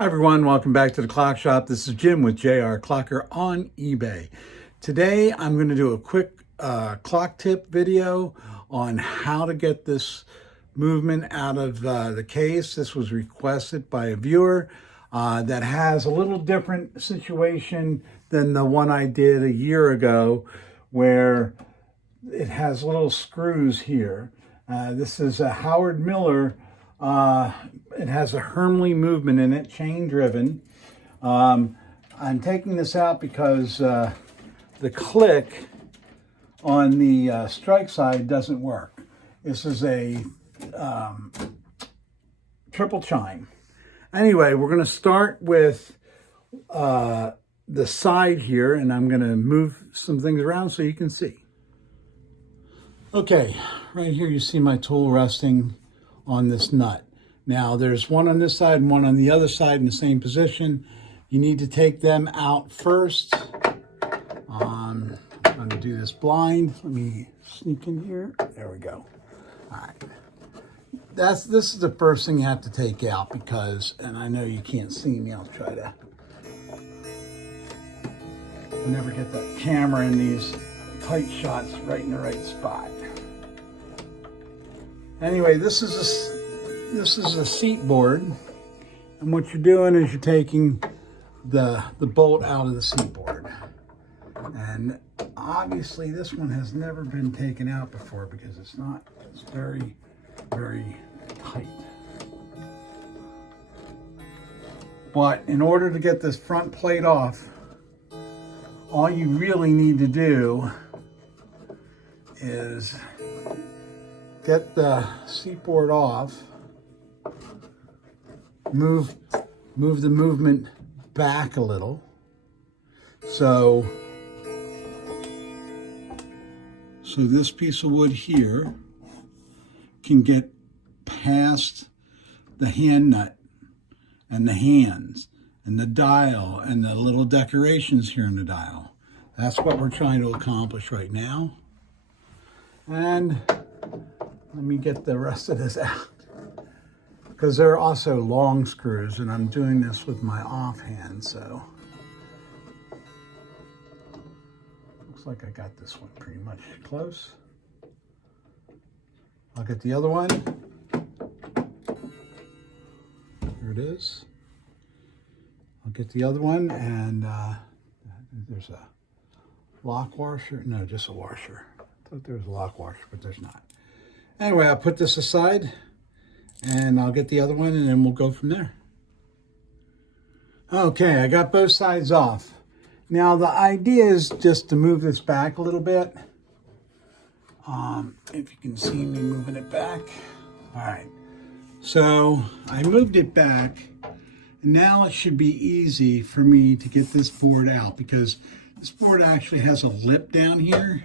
Hi everyone, welcome back to the Clock Shop. This is Jim with JR Clocker on eBay. Today I'm going to do a quick clock tip video on how to get this movement out of the case. This was requested by a viewer that has a little different situation than the one I did a year ago, where it has little screws here. This is a Howard Miller. It has a Hermle movement in it, chain driven. I'm taking this out because the click on the strike side doesn't work. This is a triple chime. Anyway, we're going to start with the side here, and I'm going to move some things around so you can see. Okay, right here you see my tool resting on this nut. Now there's one on this side and one on the other side in the same position. You need to take them out first. I'm going to do this blind. Let me sneak in here. There we go. All right. This is the first thing you have to take out because, and I know you can't see me, I'll try to. I never get the camera in these tight shots right in the right spot. Anyway, this is a seat board, and what you're doing is you're taking the bolt out of the seat board. And obviously this one has never been taken out before because it's very, very tight. But in order to get this front plate off, all you really need to do is get the seat board off, move the movement back a little, so this piece of wood here can get past the hand nut and the hands and the dial and the little decorations here in the dial. That's what we're trying to accomplish right now. And let me get the rest of this out, because there are also long screws, and I'm doing this with my offhand, so looks like I got this one pretty much close. I'll get the other one. Here it is. I'll get the other one, and there's a lock washer. No, just a washer. I thought there was a lock washer, but there's not. Anyway, I'll put this aside and I'll get the other one and then we'll go from there. Okay, I got both sides off. Now the idea is just to move this back a little bit. If you can see me moving it back. All right, so I moved it back. And now it should be easy for me to get this board out because this board actually has a lip down here.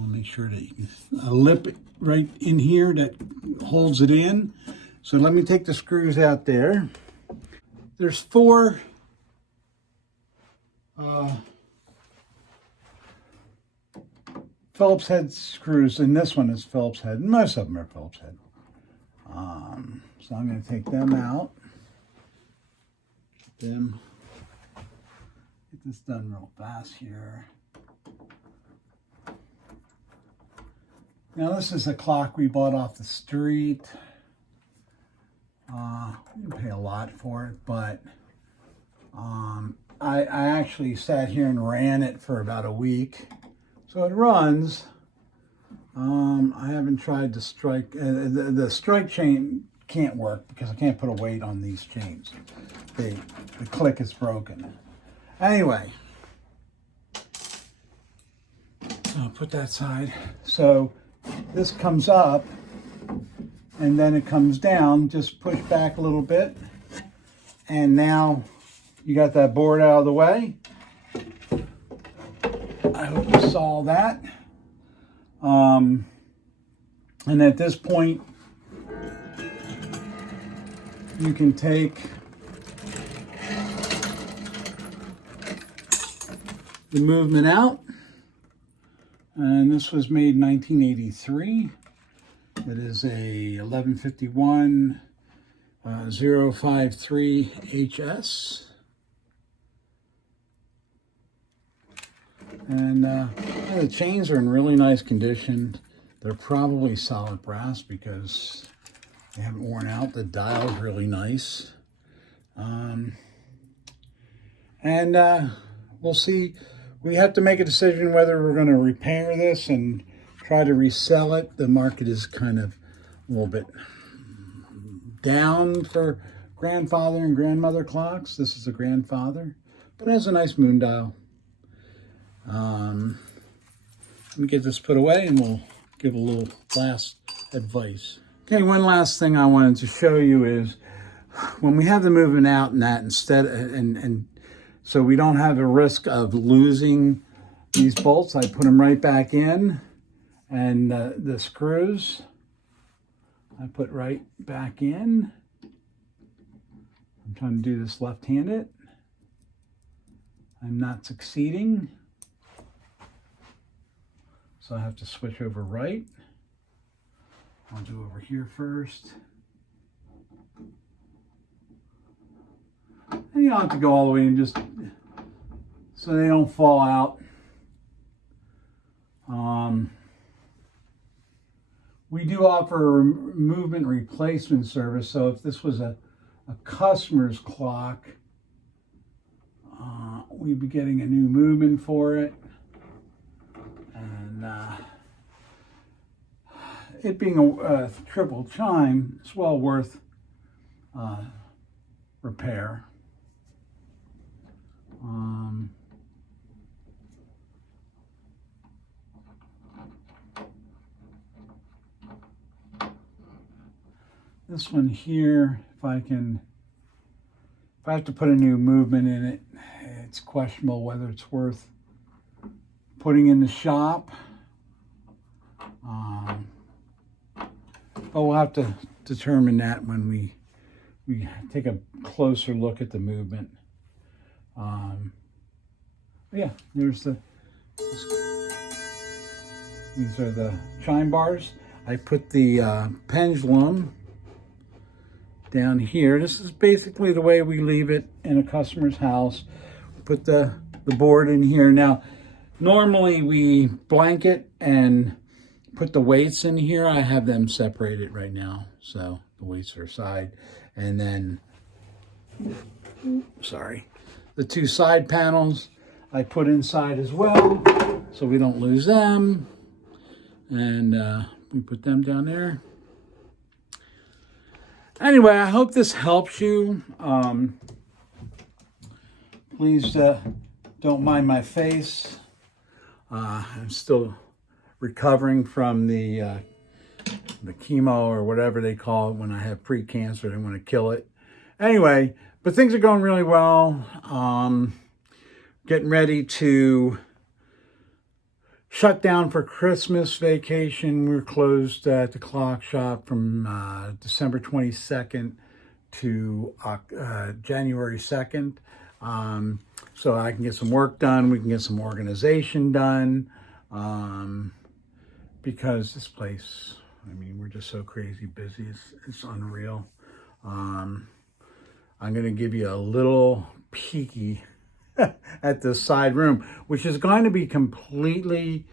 I'll make sure that you can, a lip right in here that holds it in. So let me take the screws out there. There's 4 Phillips head screws, and this one is Phillips head. Most of them are Phillips head. So I'm going to take them out. Get this done real fast here. Now this is a clock we bought off the street. We didn't pay a lot for it, but I actually sat here and ran it for about a week. So it runs. I haven't tried to strike. The strike chain can't work because I can't put a weight on these chains. The click is broken. Anyway, I'll put that side. So this comes up and then it comes down. Just push back a little bit, and now you got that board out of the way. I hope you saw that. And at this point you can take the movement out. And this was made in 1983. It is a 1151 053HS. And the chains are in really nice condition. They're probably solid brass because they haven't worn out. The dial's really nice. We'll see. We have to make a decision whether we're going to repair this and try to resell it. The market is kind of a little bit down for grandfather and grandmother clocks. This is a grandfather, but it has a nice moon dial. Let me get this put away and we'll give a little last advice. Okay, one last thing I wanted to show you is when we have the movement out and that instead, and so we don't have a risk of losing these bolts, I put them right back in, and the screws I put right back in. I'm trying to do this left-handed. I'm not succeeding. So I have to switch over right. I'll do over here first. And you don't have to go all the way and just, so they don't fall out. We do offer a movement replacement service. So if this was a customer's clock, we'd be getting a new movement for it. And it being a triple chime, it's well worth repair. This one here, if I have to put a new movement in it, it's questionable whether it's worth putting in the shop. But we'll have to determine that when we take a closer look at the movement. Yeah, these are the chime bars. I put the pendulum down here. This is basically the way we leave it in a customer's house. Put the board in here. Now, normally we blanket and put the weights in here. I have them separated right now. So the weights are side. And then, sorry, the two side panels I put inside as well, so we don't lose them. And we put them down there. Anyway, I hope this helps you. Please don't mind my face. I'm still recovering from the chemo or whatever they call it when I have pre-cancer. They want to kill it. Anyway, but things are going really well. Getting ready to shut down for Christmas vacation. We're closed at the clock shop from December 22nd to January 2nd. So I can get some work done. We can get some organization done. Because this place, I mean, we're just so crazy busy. It's unreal. I'm going to give you a little peeky at this side room, which is going to be completely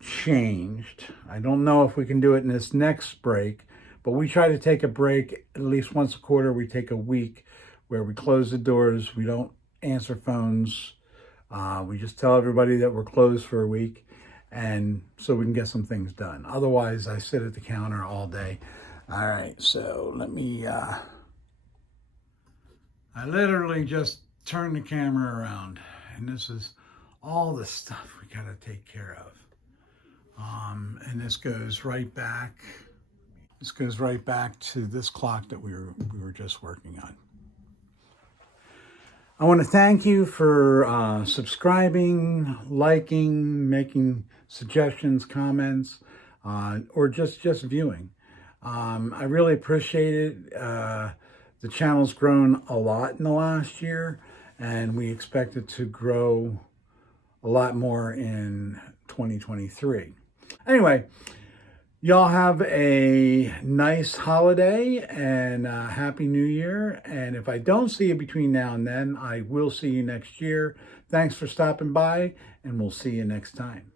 changed. I don't know if we can do it in this next break, but we try to take a break at least once a quarter. We take a week where we close the doors. We don't answer phones. We just tell everybody that we're closed for a week, and so we can get some things done. Otherwise, I sit at the counter all day. All right, so let me, I literally just turn the camera around, and this is all the stuff we got to take care of. And this goes right back. This goes right back to this clock that we were just working on. I want to thank you for subscribing, liking, making suggestions, comments, or just viewing. I really appreciate it. The channel's grown a lot in the last year, and we expect it to grow a lot more in 2023. Anyway, Y'all have a nice holiday and Happy New Year. And if I don't see you between now and then, I will see you next year. Thanks for stopping by, and we'll see you next time.